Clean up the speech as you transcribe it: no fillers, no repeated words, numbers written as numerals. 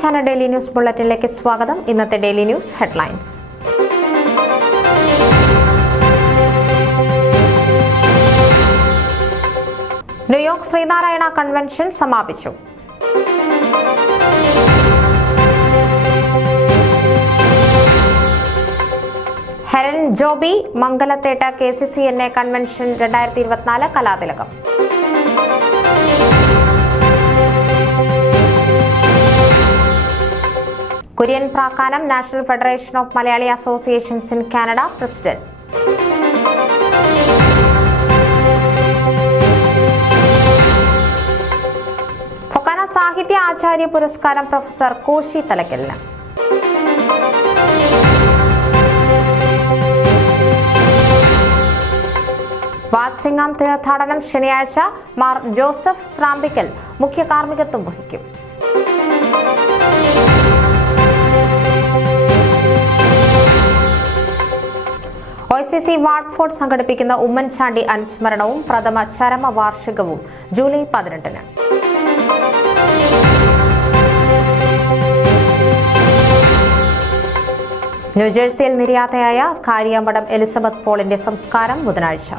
Channel daily news ബുള്ളറ്റിനിലേക്ക് സ്വാഗതം. ഇന്നത്തെ daily news headlines. New York Sreenarayana convention സമാപിച്ചു. ഹെലൻ ജോബി മംഗലത്തേട്ട KCCNA കൺവെൻഷൻ 2024 കലാതിലകം. Kurian Prakkanam national federation of Malayali associations in Canada president. FOKANA സാഹിത്യ ആചാര്യ പുരസ്കാരം പ്രൊഫസർ കോശി തലക്കലിന്. വാത്സിംഗം തീർത്ഥാടനം ശനിയാഴ്ച. മാർ ജോസഫ് സ്രാമ്പിക്കൽ മുഖ്യ കാർമ്മികത്വം വഹിക്കും. OICC വാർഡ്ഫോർഡ് സംഘടിപ്പിക്കുന്ന ഉമ്മൻചാണ്ടി അനുസ്മരണവും പ്രഥമ ചരമ വാർഷികവും ജൂലൈ 18-ന്. ന്യൂജേഴ്സിയിൽ നിര്യാതയായ കാര്യാമ്പടം എലിസബത്ത് പോളിന്റെ സംസ്കാരം ബുധനാഴ്ച.